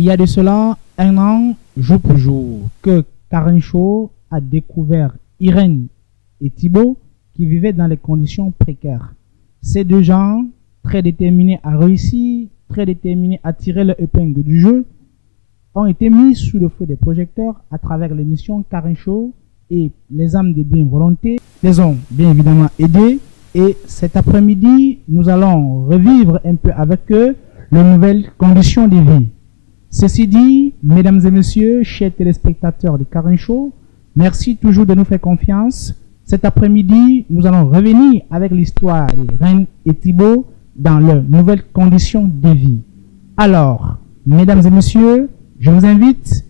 Il y a de cela un an, jour pour jour, que Karen Shaw a découvert Irène et Thibaut qui vivaient dans les conditions précaires. Ces deux gens, très déterminés à réussir, très déterminés à tirer leur épingle du jeu, ont été mis sous le feu des projecteurs à travers l'émission Karen Shaw, et les âmes de bien volonté les ont bien évidemment aidés. Et cet après-midi, nous allons revivre un peu avec eux les nouvelles conditions de vie. Ceci dit, mesdames et messieurs, chers téléspectateurs de Karen Shaw, merci toujours de nous faire confiance. Cet après-midi, nous allons revenir avec l'histoire de Reine et Thibaut dans leurs nouvelles conditions de vie. Alors, mesdames et messieurs, je vous invite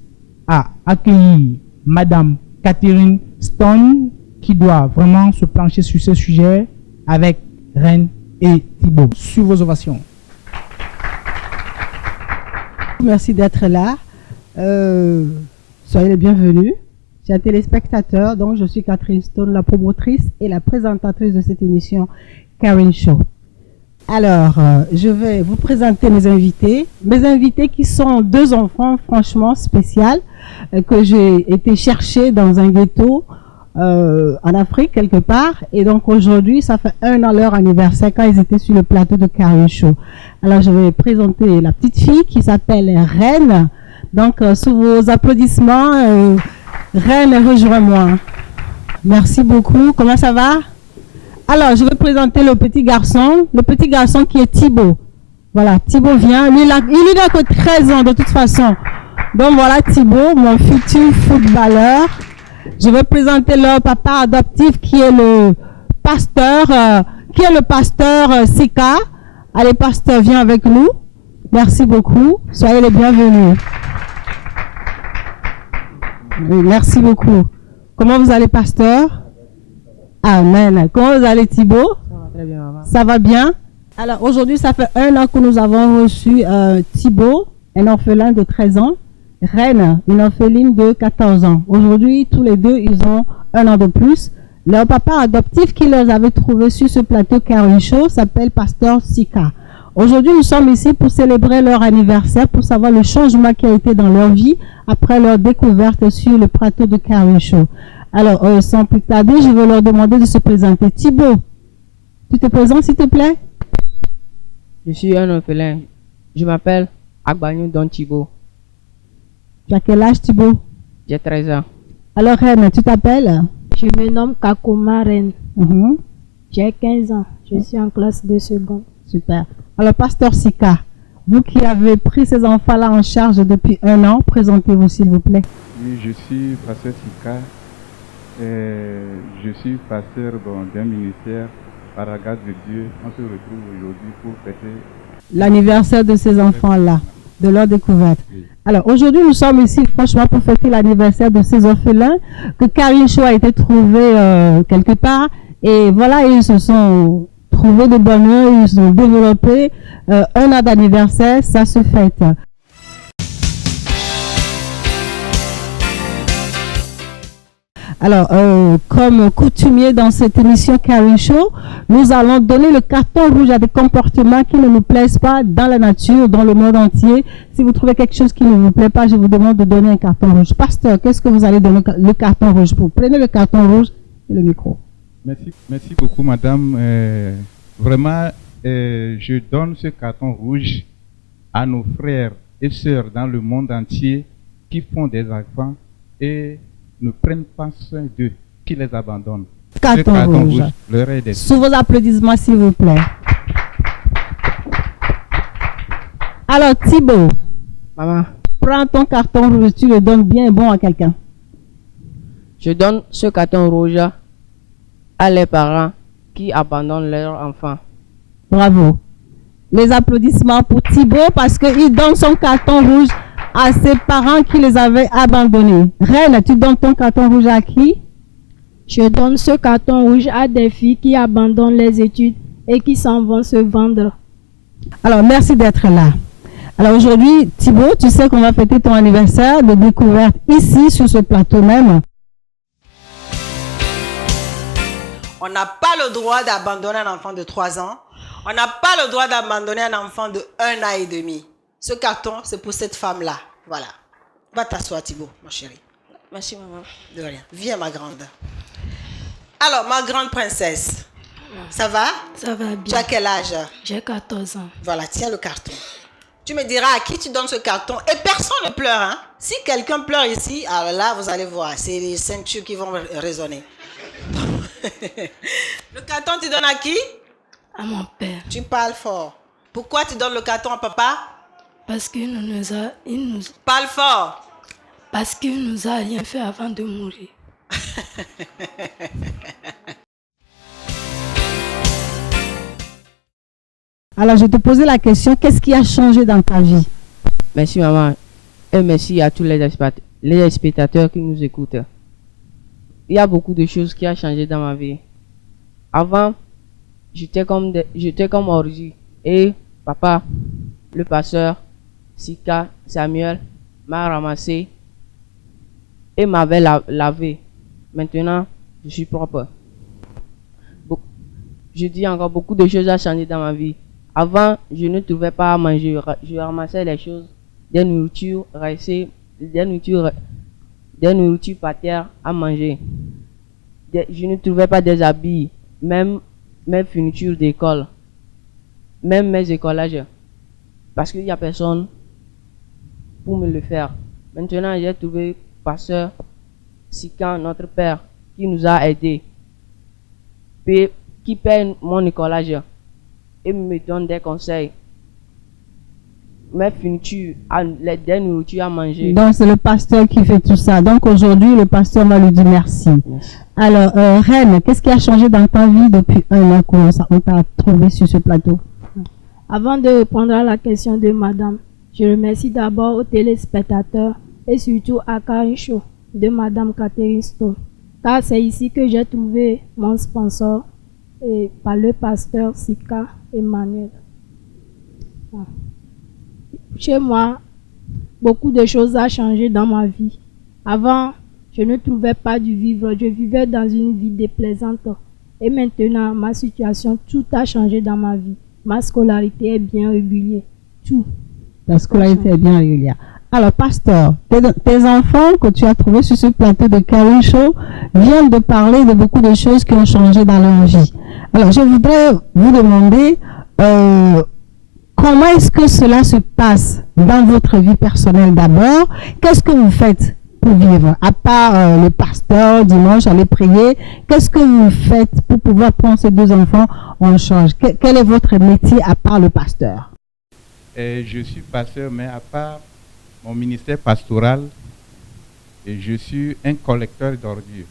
à accueillir Madame Catherine Stone, qui doit vraiment se plancher sur ce sujet avec Reine et Thibaut. Sur vos ovations. Merci d'être là. Soyez les bienvenus. Chers téléspectateurs, donc je suis Catherine Stone, la promotrice et la présentatrice de cette émission Karen Shaw. Alors, je vais vous présenter mes invités. Mes invités qui sont deux enfants franchement spéciaux que j'ai été chercher dans un ghetto en Afrique quelque part. Et donc aujourd'hui, ça fait 1 an leur anniversaire quand ils étaient sur le plateau de Karen Shaw. Alors je vais présenter la petite fille qui s'appelle Reine. Donc sous vos applaudissements, Reine, rejoins-moi. Merci beaucoup. Comment ça va? Alors, je vais présenter le petit garçon qui est Thibaut. Voilà, Thibaut vient. Lui, il n'a que 13 ans de toute façon. Donc voilà Thibaut, mon futur footballeur. Je vais présenter leur papa adoptif qui est le pasteur Sika. Allez, pasteur, viens avec nous. Merci beaucoup. Soyez les bienvenus. Oui, merci beaucoup. Comment vous allez, pasteur? Amen. Comment vous allez, Thibaut? Ça va très bien, maman. Ça va bien? Alors, aujourd'hui, ça fait 1 an que nous avons reçu Thibaut, un orphelin de 13 ans, Reine, une orpheline de 14 ans. Aujourd'hui, tous les deux, ils ont 1 an de plus. Leur papa adoptif qui les avait trouvés sur ce plateau Karen Shaw s'appelle Pasteur Sika. Aujourd'hui, nous sommes ici pour célébrer leur anniversaire, pour savoir le changement qui a été dans leur vie après leur découverte sur le plateau de Karen Shaw. Alors, sans plus tarder, je vais leur demander de se présenter. Thibaut, tu te présentes s'il te plaît? Je suis un orphelin. Je m'appelle Agbagnou Don Thibaut. Tu as quel âge, Thibaut? J'ai 13 ans. Alors, Reine, tu t'appelles? Je me nomme Kakoma Reine. J'ai 15 ans. Je suis en classe de seconde. Super. Alors, Pasteur Sika, vous qui avez pris ces enfants-là en charge depuis 1 an, présentez-vous s'il vous plaît. Oui, je suis Pasteur Sika. Je suis pasteur d'un ministère. Par la grâce de Dieu, on se retrouve aujourd'hui pour fêter l'anniversaire de ces enfants-là, de leur découverte. Oui. Alors aujourd'hui, nous sommes ici franchement pour fêter l'anniversaire de ces orphelins que Karen Shaw a été trouvé quelque part. Et voilà, ils se sont trouvés de bonheur, ils ont développé 1 an d'anniversaire, ça se fête. Alors, comme coutumier dans cette émission Karen Shaw, nous allons donner le carton rouge à des comportements qui ne nous plaisent pas dans la nature, dans le monde entier. Si vous trouvez quelque chose qui ne vous plaît pas, je vous demande de donner un carton rouge. Pasteur, qu'est-ce que vous allez donner le carton rouge pour? Prenez le carton rouge et le micro. Merci beaucoup, madame. Vraiment, je donne ce carton rouge à nos frères et sœurs dans le monde entier qui font des enfants et ne prennent pas soin d'eux, qui les abandonnent. Carton rouge. Leur aide. Sous vos applaudissements, s'il vous plaît. Alors, Thibaut, Maman, prends ton carton rouge, tu le donnes bien bon à quelqu'un. je donne ce carton rouge à les parents qui abandonnent leurs enfants. Bravo. Les applaudissements pour Thibaut parce qu'il donne son carton rouge à ses parents qui les avaient abandonnés. Reine, tu donnes ton carton rouge à qui? Je donne ce carton rouge à des filles qui abandonnent les études et qui s'en vont se vendre. Alors, merci d'être là. Alors aujourd'hui, Thibaut, tu sais qu'on va fêter ton anniversaire de découverte ici, sur ce plateau même. On n'a pas le droit d'abandonner un enfant de 3 ans. On n'a pas le droit d'abandonner un enfant de 1 an et demi. Ce carton, c'est pour cette femme-là. Voilà. Va t'asseoir, Thibaut, mon chéri. Merci, maman. De rien. Viens, ma grande. Alors, ma grande princesse, ça va? Ça va Tu as bien. quel âge? J'ai 14 ans. Voilà, tiens le carton. Tu me diras à qui tu donnes ce carton. Et personne ne pleure, hein? Si quelqu'un pleure ici, alors là, vous allez voir, c'est les ceintures qui vont résonner. Le carton, tu donnes à qui? À mon père. Tu parles fort. Pourquoi tu donnes le carton à papa? Parce qu'il Parle fort. nous a rien fait avant de mourir. Alors, je te posais la question, qu'est-ce qui a changé dans ta vie? Merci, maman. Et merci à tous les spectateurs qui nous écoutent. Il y a beaucoup de choses qui ont changé dans ma vie. Avant, j'étais comme ordi. Et papa, le pasteur, Sika, Samuel, m'a ramassé et m'avait lavé. Maintenant, je suis propre. Je dis encore, beaucoup de choses ont changé dans ma vie. Avant, je ne trouvais pas à manger. Je ramassais les choses, des nourritures restées, des nourritures par terre à manger. Je ne trouvais pas des habits, même mes fournitures d'école, même mes écolages. Parce qu'il n'y a personne pour me le faire. Maintenant, j'ai trouvé pasteur Sikan, notre père, qui nous a aidés, qui paie mon écolage et me donne des conseils. Mes fournitures, des nourritures à manger. Donc, c'est le pasteur qui fait tout ça. Donc, aujourd'hui, le pasteur va lui dire merci. Alors, Reine, qu'est-ce qui a changé dans ta vie depuis un an qu'on t'a trouvé sur ce plateau? Avant de répondre à la question de madame, je remercie d'abord aux téléspectateurs et surtout à Karen Show de madame Catherine Stone, car c'est ici que j'ai trouvé mon sponsor et par le pasteur Sika Emmanuel. Chez moi, beaucoup de choses ont changé dans ma vie. Avant, je ne trouvais pas du vivre, je vivais dans une vie déplaisante. Et maintenant, ma situation, tout a changé dans ma vie. Ma scolarité est bien régulière. Tout. La scolarité est bien régulière. Alors, pasteur, tes enfants que tu as trouvés sur ce plateau de Karen Show viennent de parler de beaucoup de choses qui ont changé dans leur vie. Alors, je voudrais vous demander comment est-ce que cela se passe dans votre vie personnelle d'abord? Qu'est-ce que vous faites pour vivre? À part le pasteur, dimanche, aller prier, qu'est-ce que vous faites pour pouvoir prendre ces deux enfants en charge? Quel est votre métier à part le pasteur? Je suis pasteur, mais à part mon ministère pastoral, je suis un collecteur d'ordures.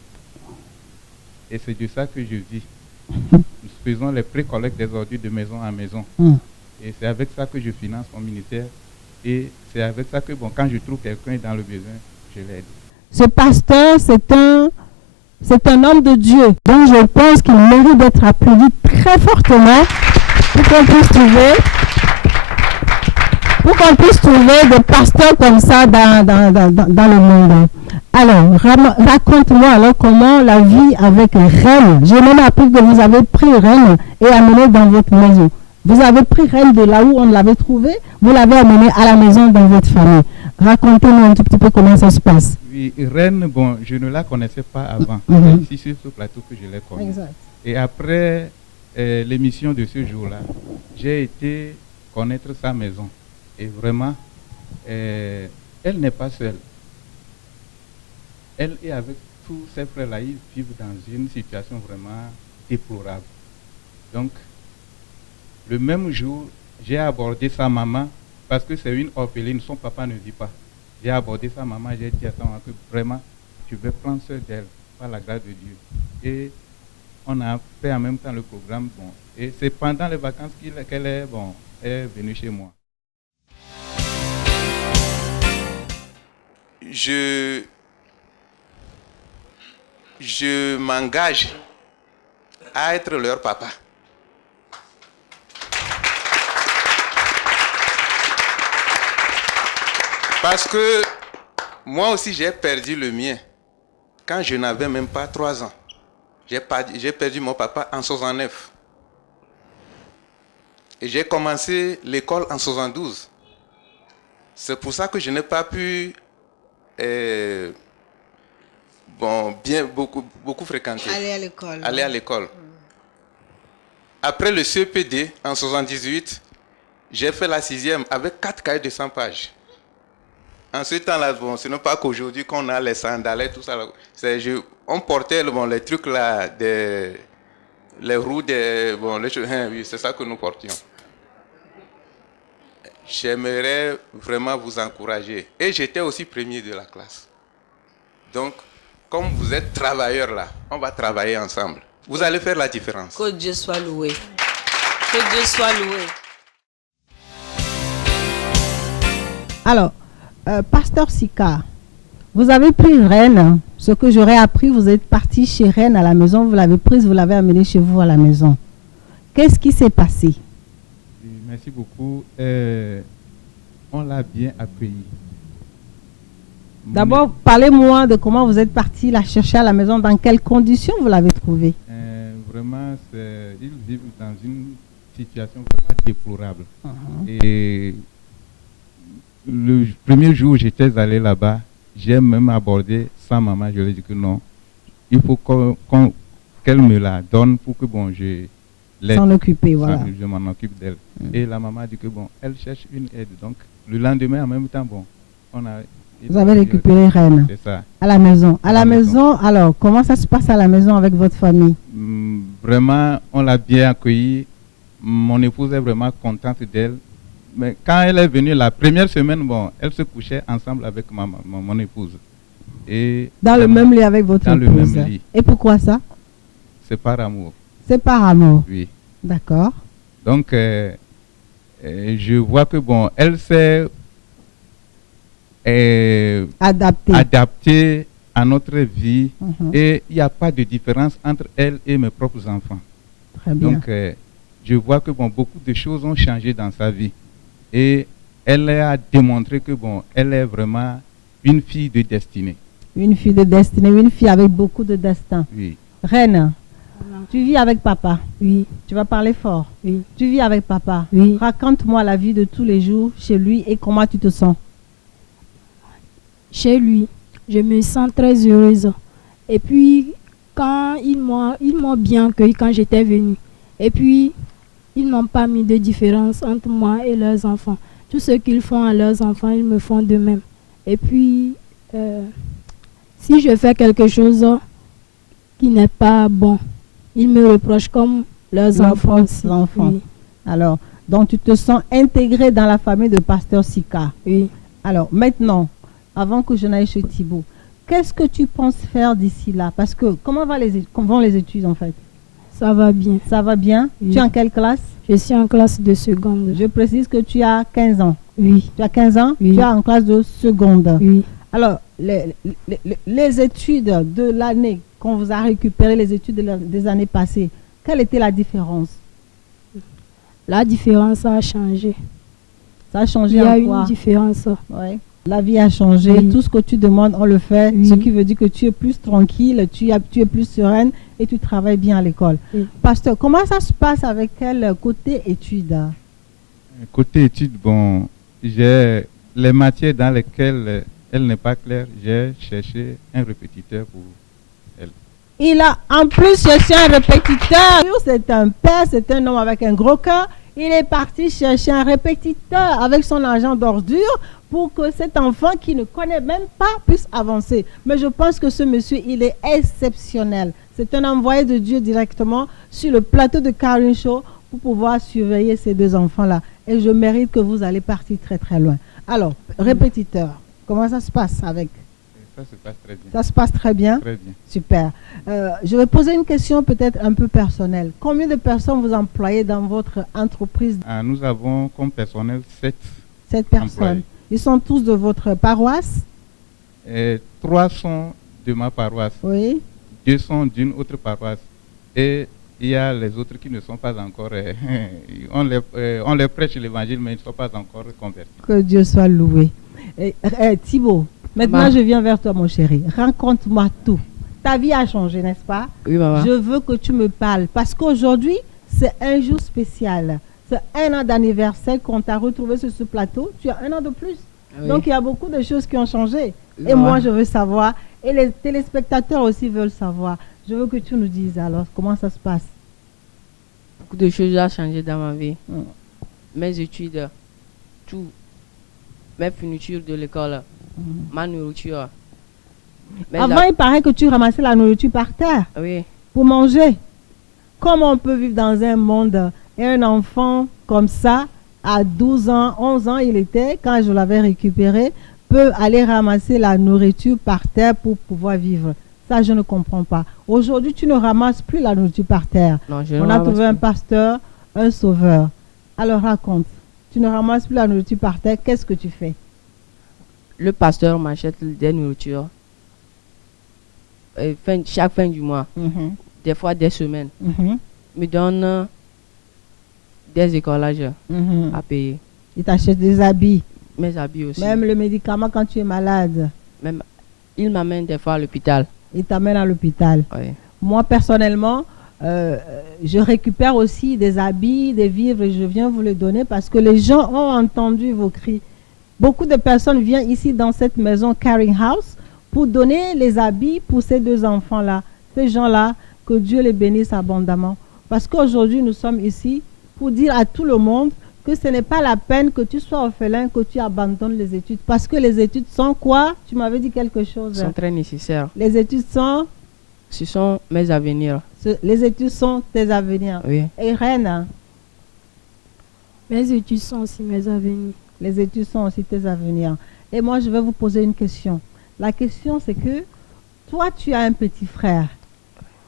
Et c'est de ça que je vis. Nous faisons les pré-collectes des ordures de maison à maison. Et c'est avec ça que je finance mon ministère. Et c'est avec ça que, quand je trouve quelqu'un dans le besoin, je l'aide. Ce pasteur, c'est un homme de Dieu. Donc je pense qu'il mérite d'être applaudi très fortement pour qu'on puisse trouver des pasteurs comme ça dans le monde. Alors, raconte-moi alors comment la vie avec Reine. J'ai même appris que vous avez pris Reine et amené dans votre maison. Vous avez pris Reine de là où on l'avait trouvée, vous l'avez amené à la maison dans votre famille. Racontez-nous un tout petit peu comment ça se passe. Oui, Reine, je ne la connaissais pas avant. C'est ici sur ce plateau que je l'ai connue. Exact. Et après l'émission de ce jour-là, j'ai été connaître sa maison. Et vraiment, elle n'est pas seule. Elle est avec tous ses frères-là, ils vivent dans une situation vraiment déplorable. Donc, le même jour, j'ai abordé sa maman, parce que c'est une orpheline, son papa ne vit pas. J'ai abordé sa maman, j'ai dit à sa maman que vraiment, je vais prendre soin d'elle, par la grâce de Dieu. Et on a fait en même temps le programme. Et c'est pendant les vacances qu'elle est venue chez moi. Je m'engage à être leur papa. Parce que moi aussi j'ai perdu le mien quand je n'avais même pas 3 ans. J'ai perdu mon papa en 69. Et j'ai commencé l'école en 72. C'est pour ça que je n'ai pas pu beaucoup fréquenter. Aller à l'école. Aller à l'école. Après le CEPD, en 78, j'ai fait la 6e avec 4 cahiers de 100 pages. En ce temps-là, bon, ce n'est pas qu'aujourd'hui qu'on a les sandales, tout ça. On portait les trucs là, les roues, oui, c'est ça que nous portions. J'aimerais vraiment vous encourager. Et j'étais aussi premier de la classe. Donc, comme vous êtes travailleurs là, on va travailler ensemble. Vous allez faire la différence. Que Dieu soit loué. Que Dieu soit loué. Alors, Pasteur Sika, vous avez pris Reine. Ce que j'aurais appris, vous êtes parti chez Reine à la maison, vous l'avez prise, vous l'avez amenée chez vous à la maison. Qu'est-ce qui s'est passé? Merci beaucoup. On l'a bien accueilli. D'abord, parlez-moi de comment vous êtes parti la chercher à la maison, dans quelles conditions vous l'avez trouvée. Vraiment, ils vivent dans une situation vraiment déplorable. Et le premier jour où j'étais allé là-bas, j'ai même abordé sa maman. Je lui ai dit que non, il faut qu'elle me la donne pour que je l'aide. S'en occuper, voilà. Je m'en occupe d'elle. Et la maman a dit que elle cherche une aide. Donc, le lendemain, en même temps, vous avez récupéré Reine. C'est ça. À la maison. À la maison, alors, comment ça se passe à la maison avec votre famille? Vraiment, on l'a bien accueillie. Mon épouse est vraiment contente d'elle. Mais quand elle est venue la première semaine, elle se couchait ensemble avec mon épouse. Et dans le même lit avec votre épouse? Dans le même lit. Et pourquoi ça? C'est par amour. C'est par amour? Oui. D'accord. Donc, je vois que elle s'est adaptée à notre vie et il n'y a pas de différence entre elle et mes propres enfants. Très bien. Donc, je vois que beaucoup de choses ont changé dans sa vie. Et elle a démontré que elle est vraiment une fille de destinée. Une fille de destinée, une fille avec beaucoup de destin. Oui. Reine, tu vis avec papa? Oui. Tu vas parler fort? Oui. Tu vis avec papa? Oui. Raconte-moi la vie de tous les jours chez lui et comment tu te sens. Chez lui, je me sens très heureuse. Et puis, quand ils m'ont bien accueilli quand j'étais venue. Et puis, ils n'ont pas mis de différence entre moi et leurs enfants. Tout ce qu'ils font à leurs enfants, ils me font de même. Et puis, si je fais quelque chose qui n'est pas bon, ils me reprochent comme leurs enfants aussi. Oui. Alors, donc tu te sens intégré dans la famille de Pasteur Sika. Oui. Alors, maintenant, avant que je n'aille chez Thibaut, qu'est-ce que tu penses faire d'ici là? Parce que, comment vont les études en fait? Ça va bien. Ça va bien? Oui. Tu es en quelle classe? Je suis en classe de seconde. Je précise que tu as 15 ans. Oui. Tu as 15 ans? Oui. Tu es en classe de seconde. Oui. Alors, les études de l'année, qu'on vous a récupéré les études des années passées, quelle était la différence? La différence a changé. Ça a changé en quoi? Il y a une différence. Ouais. La vie a changé, oui. Tout ce que tu demandes, on le fait, oui. Ce qui veut dire que tu es plus tranquille, tu es plus sereine et tu travailles bien à l'école. Oui. Pasteur, comment ça se passe avec elle côté études? Côté études, j'ai les matières dans lesquelles elle n'est pas claire, j'ai cherché un répétiteur pour elle. Il a en plus cherché un répétiteur. C'est un père, c'est un homme avec un gros cœur. Il est parti chercher un répétiteur avec son argent d'ordure pour que cet enfant qui ne connaît même pas puisse avancer. Mais je pense que ce monsieur, il est exceptionnel. C'est un envoyé de Dieu directement sur le plateau de Karen Show pour pouvoir surveiller ces deux enfants-là. Et je mérite que vous allez partir très très loin. Alors, répétiteur, comment ça se passe avec? Ça se passe très bien. Ça se passe très bien? Très bien. Super. Je vais poser une question peut-être un peu personnelle. Combien de personnes vous employez dans votre entreprise? Nous avons comme personnel 7 personnes. Employés. Ils sont tous de votre paroisse? 3 sont de ma paroisse. Oui. 2 sont d'une autre paroisse. Et il y a les autres qui ne sont pas encore... on les prêche l'évangile, mais ils ne sont pas encore convertis. Que Dieu soit loué. Thibaut, maintenant je viens vers toi, mon chéri. Raconte-moi tout. Ta vie a changé, n'est-ce pas? Oui, maman. Je veux que tu me parles. Parce qu'aujourd'hui, c'est un jour spécial. C'est 1 an d'anniversaire qu'on t'a retrouvé sur ce plateau. Tu as 1 an de plus. Oui. Donc il y a beaucoup de choses qui ont changé. Et Ouais. moi, je veux savoir, et les téléspectateurs aussi veulent savoir. Je veux que tu nous dises alors comment ça se passe. Beaucoup de choses ont changé dans ma vie. Mm. Mes études, tout. Mes fournitures de l'école, ma nourriture. Avant, il paraît que tu ramassais la nourriture par terre Oui, pour manger. Comment on peut vivre dans un monde et un enfant comme ça, à 12 ans, 11 ans il était, quand je l'avais récupéré, peut aller ramasser la nourriture par terre pour pouvoir vivre. Ça, je ne comprends pas. Aujourd'hui, tu ne ramasses plus la nourriture par terre. non, je ne On a ramasse trouvé un plus. pasteur, un sauveur. Alors raconte, tu ne ramasses plus la nourriture par terre, qu'est-ce que tu fais? Le pasteur m'achète des nourritures. Chaque fin du mois, Mhm, des fois des semaines, mhm, me donne des écolages mhm. à payer. Il t'achète des habits, Mes habits aussi. même le médicament quand tu es malade. Même, il m'amène des fois à l'hôpital. Il t'amène à l'hôpital. Oui. Moi, personnellement, je récupère aussi des habits, des vivres et je viens vous les donner parce que les gens ont entendu vos cris. Beaucoup de personnes viennent ici dans cette maison Caring House pour donner les habits pour ces deux enfants-là. Ces gens-là, que Dieu les bénisse abondamment. Parce qu'aujourd'hui, nous sommes ici pour dire à tout le monde que ce n'est pas la peine que tu sois orphelin, que tu abandonnes les études. Parce que les études sont quoi? Tu m'avais dit quelque chose. Sont très nécessaires. Les études sont... Ce sont mes avenirs. Les études sont tes avenirs. Oui. Et Reine, Mes études sont aussi mes avenirs. les études sont aussi tes avenirs. Et moi, je vais vous poser une question. La question, c'est que toi, tu as un petit frère.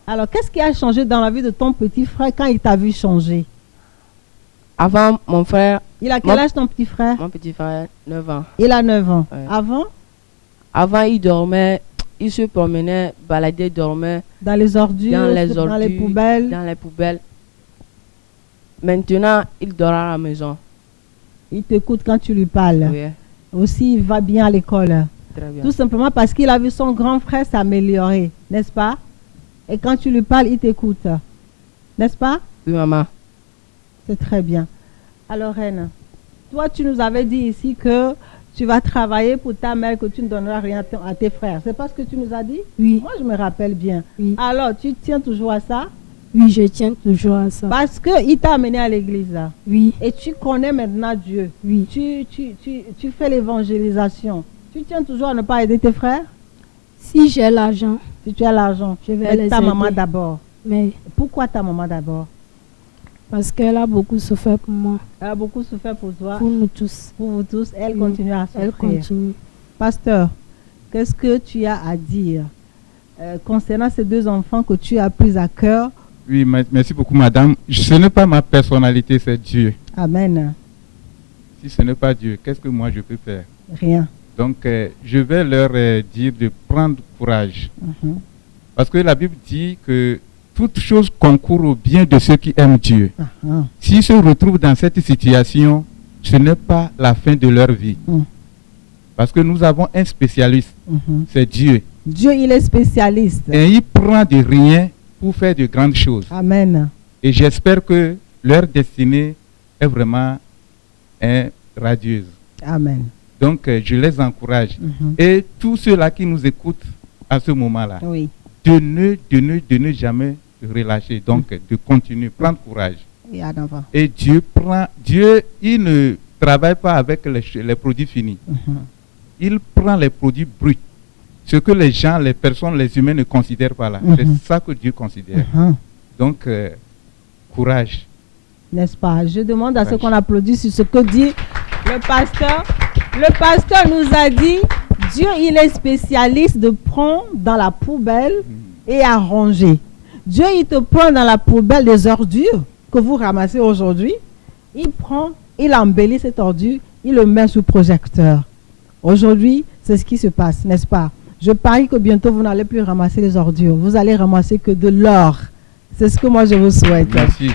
Alors, qu'est-ce qui a changé dans la vie de ton petit frère quand il t'a vu changer? Avant, mon frère, Il a quel Mon- âge ton petit frère? mon petit frère, 9 ans. Il a 9 ans. Ouais. Avant, Avant, il dormait, il se promenait, baladait, dormait dans les ordures, dans les dans les ordures, poubelles. dans les poubelles. Maintenant, il dort à la maison. Il t'écoute quand tu lui parles. Oui, Aussi, il va bien à l'école. très bien. Tout simplement parce qu'il a vu son grand frère s'améliorer, n'est-ce pas? Et quand tu lui parles, il t'écoute. N'est-ce pas? Oui, maman. C'est très bien. Alors, Reine, toi, tu nous avais dit ici que tu vas travailler pour ta mère, que tu ne donneras rien à tes frères. C'est pas ce que tu nous as dit? Oui, Moi, je me rappelle bien. oui, Alors, tu tiens toujours à ça? oui, je tiens toujours à ça. Parce qu'il t'a amené à l'église, là. Oui, Et tu connais maintenant Dieu. oui. Tu fais l'évangélisation. Tu tiens toujours à ne pas aider tes frères? Si j'ai l'argent, Si tu as l'argent. je vais Mais les ta aider. maman d'abord. Mais Pourquoi ta maman d'abord? parce qu'elle a beaucoup souffert pour moi, Elle a beaucoup souffert pour toi, pour nous tous. pour vous tous. Elle Oui. continue à souffrir. Elle continue. Pasteur, qu'est-ce que tu as à dire concernant ces deux enfants que tu as pris à cœur? Oui, merci beaucoup, madame. Ce n'est pas ma personnalité, c'est Dieu. Amen. Si ce n'est pas Dieu, qu'est-ce que moi je peux faire? Rien. Donc, je vais leur dire de prendre courage. Mhm. Parce que la Bible dit que toute chose concourt au bien de ceux qui aiment Dieu. Ah, ah. S'ils se retrouvent dans cette situation, ce n'est pas la fin de leur vie. Mm. Parce que nous avons un spécialiste, Mhm. c'est Dieu. Dieu, il est spécialiste. Et il prend de rien pour faire de grandes choses. Amen. Et j'espère que leur destinée est vraiment radieuse. Amen. Donc, je les encourage. Mhm. Et tous ceux-là qui nous écoutent à ce moment-là, Oui. de ne jamais relâcher. Donc, de continuer, prendre courage. Et en avant. Et Dieu, il ne travaille pas avec les produits finis. Mhm. Il prend les produits bruts. Ce que les gens, les personnes, les humains ne considèrent pas là. Mhm. C'est ça que Dieu considère. Mhm. Donc, courage. N'est-ce pas? Je demande à ce Ouais. qu'on applaudisse sur ce que dit le pasteur. Le pasteur nous a dit, Dieu, il est spécialiste de prendre dans la poubelle et à ranger. Dieu, il te prend dans la poubelle des ordures que vous ramassez aujourd'hui. Il prend, il embellit cette ordure, il le met sous projecteur. Aujourd'hui, c'est ce qui se passe, n'est-ce pas? Je parie que bientôt, vous n'allez plus ramasser les ordures. Vous allez ramasser que de l'or. C'est ce que moi, je vous souhaite. Merci.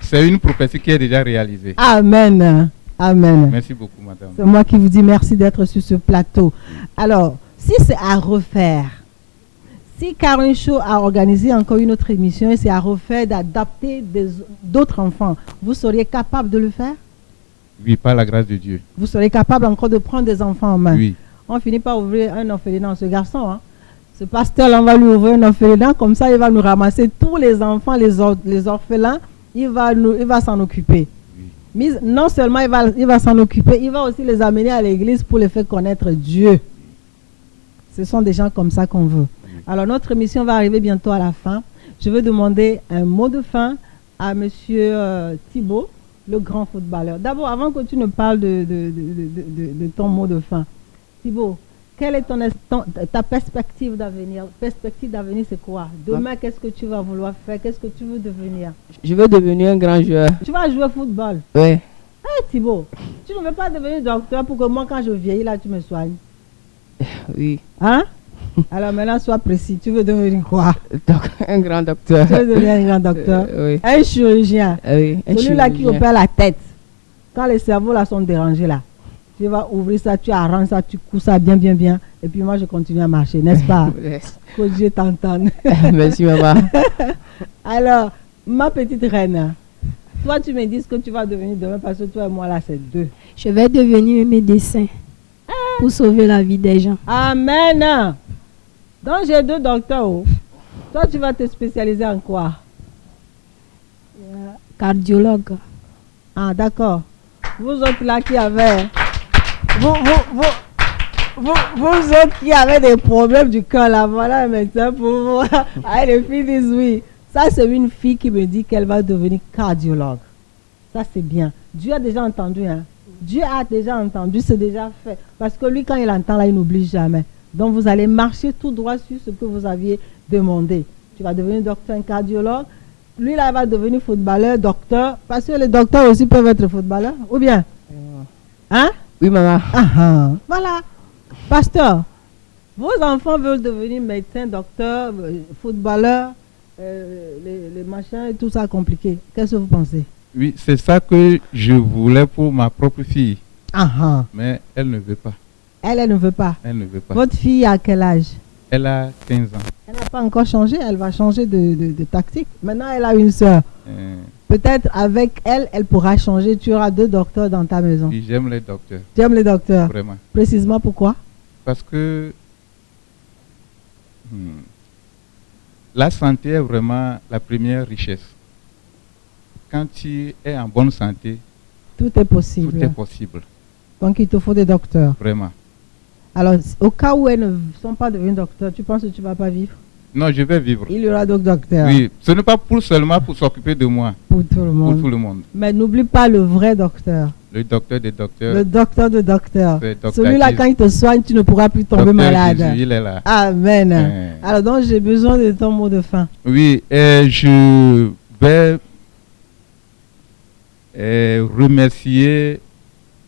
C'est une prophétie qui est déjà réalisée. Amen. Amen. Merci beaucoup, madame. C'est moi qui vous dis merci d'être sur ce plateau. Alors, si c'est à refaire, si Caring Show a organisé encore une autre émission et c'est à refaire d'adapter d'autres enfants, vous seriez capable de le faire? Oui, par la grâce de Dieu. Vous serez capable encore de prendre des enfants en main. Oui. On finit par ouvrir un orphelinat. Ce garçon, hein, ce pasteur-là, on va lui ouvrir un orphelinat. Comme ça, il va nous ramasser tous les enfants, les orphelins. Il va s'en occuper. Oui. Mais non seulement il va s'en occuper, il va aussi les amener à l'église pour les faire connaître Dieu. Ce sont des gens comme ça qu'on veut. Oui. Alors, notre émission va arriver bientôt à la fin. Je veux demander un mot de fin à M. Thibault, le grand footballeur. D'abord, avant que tu ne parles de ton mot de fin, Thibault, quelle est ta perspective d'avenir? Perspective d'avenir, c'est quoi? Demain, qu'est-ce que tu vas vouloir faire? Qu'est-ce que tu veux devenir? Je veux devenir un grand joueur. Tu vas jouer au football. Oui. Hey, Thibault, tu ne veux pas devenir docteur pour que moi, quand je vieillis, là, tu me soignes? Oui. Hein? Alors maintenant, sois précis. Tu veux devenir quoi? Donc, un grand docteur. Tu veux devenir un grand docteur? Oui. Un chirurgien. Oui. Un Celui-là qui chirurgien. opère la tête. Quand les cerveaux là sont dérangés là, tu vas ouvrir ça, tu arranges ça, tu couds ça bien. Et puis moi, je continue à marcher, n'est-ce pas? Yes. Que Dieu t'entende. Merci, maman. Alors, ma petite reine, toi, tu me dis ce que tu vas devenir demain parce que toi et moi là, c'est deux. Je vais devenir médecin pour sauver la vie des gens. Amen. Donc, j'ai deux docteurs. Oh. Toi, tu vas te spécialiser en quoi? Cardiologue. Ah, d'accord. Vous autres là qui avez... Vous autres qui avez des problèmes du cœur là, voilà un médecin pour vous. Ah, les filles disent oui. Ça, c'est une fille qui me dit qu'elle va devenir cardiologue. Ça, c'est bien. Dieu a déjà entendu, hein. Dieu a déjà entendu, c'est déjà fait. Parce que lui, quand il entend là, il n'oublie jamais. Donc, vous allez marcher tout droit sur ce que vous aviez demandé. Tu vas devenir docteur, un cardiologue. Lui, là, il va devenir footballeur, docteur. Parce que les docteurs aussi peuvent être footballeurs. Ou bien? Hein? Oui, maman. Voilà. Pasteur, vos enfants veulent devenir médecin, docteur, footballeur, les machins et tout ça compliqué. Qu'est-ce que vous pensez? Oui, c'est ça que je voulais pour ma propre fille. Mais elle ne veut pas. Elle ne veut pas. Elle ne veut pas. Votre fille a quel âge? Elle a 15 ans. Elle n'a pas encore changé, elle va changer de tactique. Maintenant, elle a une soeur. Peut-être avec elle, elle pourra changer. Tu auras deux docteurs dans ta maison. Oui, j'aime les docteurs. Tu aimes les docteurs? Vraiment. Précisément pourquoi? Parce que la santé est vraiment la première richesse. Quand tu es en bonne santé, tout est possible. Tout est possible. Donc, il te faut des docteurs. Vraiment. Alors, au cas où elles ne sont pas devenues docteurs, tu penses que tu ne vas pas vivre? Non, je vais vivre. Il y aura d'autres docteurs. Oui, ce n'est pas seulement pour s'occuper de moi. Pour tout le monde. Pour tout le monde. Mais n'oublie pas le vrai docteur. Le docteur des docteurs. Le docteur de docteurs. Docteur Celui-là, quand il te soigne, tu ne pourras plus tomber malade. Jésus, il est là. Amen. Alors donc, j'ai besoin de ton mot de fin. Oui, je vais remercier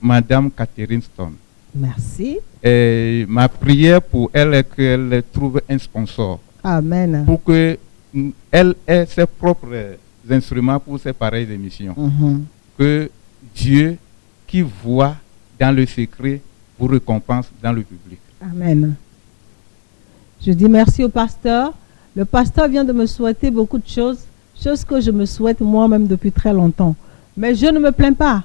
Madame Catherine Stone. Merci. Et ma prière pour elle est qu'elle trouve un sponsor. Amen. Pour qu'elle ait ses propres instruments pour ses pareilles émissions. Que Dieu, qui voit dans le secret, vous récompense dans le public. Amen. Je dis merci au pasteur. Le pasteur vient de me souhaiter beaucoup de choses que je me souhaite moi-même depuis très longtemps. Mais je ne me plains pas.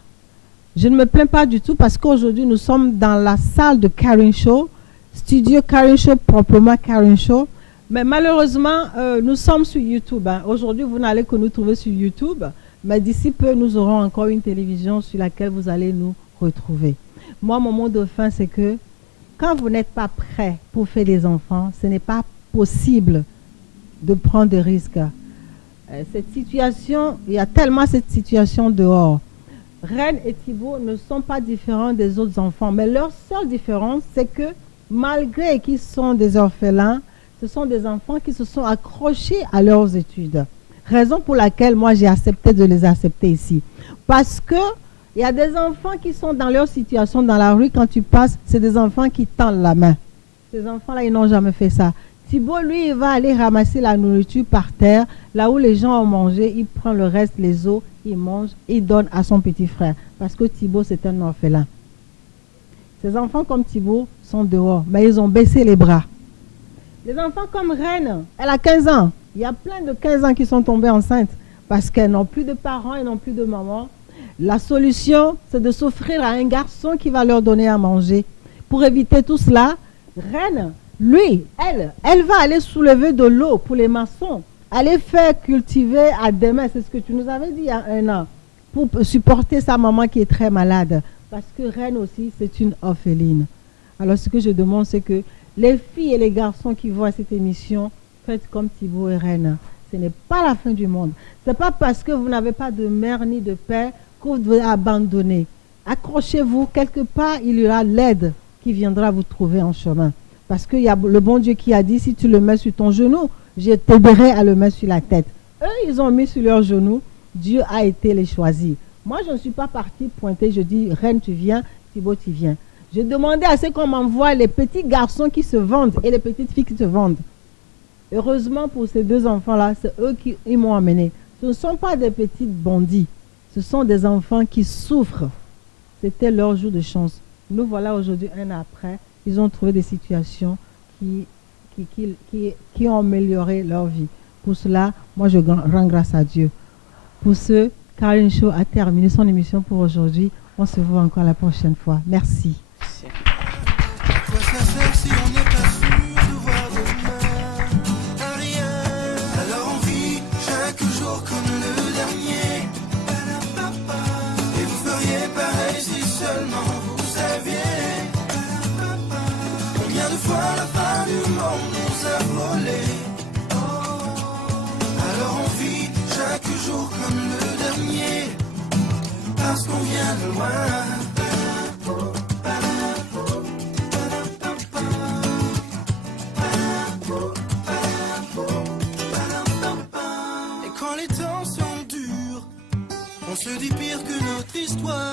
Je ne me plains pas du tout parce qu'aujourd'hui, nous sommes dans la salle de Karen Show, studio Karen Show, proprement Karen Show. Mais malheureusement, nous sommes sur YouTube. Hein. Aujourd'hui, vous n'allez que nous trouver sur YouTube. Mais d'ici peu, nous aurons encore une télévision sur laquelle vous allez nous retrouver. Moi, mon mot de fin, c'est que quand vous n'êtes pas prêt pour faire des enfants, ce n'est pas possible de prendre des risques. Cette situation, il y a tellement cette situation dehors. Reine et Thibault ne sont pas différents des autres enfants, mais leur seule différence, c'est que malgré qu'ils sont des orphelins, ce sont des enfants qui se sont accrochés à leurs études. Raison pour laquelle moi j'ai accepté de les accepter ici. Parce que il y a des enfants qui sont dans leur situation dans la rue, quand tu passes, c'est des enfants qui tendent la main. Ces enfants-là, ils n'ont jamais fait ça. Thibault, lui, il va aller ramasser la nourriture par terre, là où les gens ont mangé, il prend le reste, les os, il mange, il donne à son petit frère. Parce que Thibault, c'est un orphelin. Ces enfants comme Thibault sont dehors, mais ils ont baissé les bras. Les enfants comme Reine, elle a 15 ans. Il y a plein de 15 ans qui sont tombés enceintes parce qu'elles n'ont plus de parents, elles n'ont plus de maman. La solution, c'est de s'offrir à un garçon qui va leur donner à manger. Pour éviter tout cela, Reine, lui, elle va aller soulever de l'eau pour les maçons, aller faire cultiver à des mains, c'est ce que tu nous avais dit il y a 1 an, pour supporter sa maman qui est très malade. Parce que Reine aussi, c'est une orpheline. Alors ce que je demande, c'est que les filles et les garçons qui voient cette émission, faites comme Thibaut et Reine. Ce n'est pas la fin du monde. Ce n'est pas parce que vous n'avez pas de mère ni de père que vous devez abandonner. Accrochez-vous, quelque part, il y aura l'aide qui viendra vous trouver en chemin. Parce qu'il y a le bon Dieu qui a dit, si tu le mets sur ton genou, je t'aiderai à le mettre sur la tête. Eux, ils ont mis sur leur genou, Dieu a été les choisis. Moi, je ne suis pas partie pointer, je dis, Reine, tu viens, Thibaut, tu viens. J'ai demandé à ce qu'on m'envoie les petits garçons qui se vendent et les petites filles qui se vendent. Heureusement pour ces 2 enfants-là, c'est eux qui m'ont amené. Ce ne sont pas des petites bandits, ce sont des enfants qui souffrent. C'était leur jour de chance. Nous voilà aujourd'hui, 1 an après, ils ont trouvé des situations qui ont amélioré leur vie. Pour cela, moi je rends grâce à Dieu. Pour ce, Karen Shaw a terminé son émission pour aujourd'hui. On se voit encore la prochaine fois. Merci. Quoi ça sert si on n'est pas sûr de voir demain? À rien. Alors on vit chaque jour comme le dernier. Et vous feriez pareil si seulement vous saviez. Combien de fois la fin du monde nous a volé? Alors on vit chaque jour comme le dernier. Parce qu'on vient de loin. Et quand les temps sont durs, on se dit pire que notre histoire.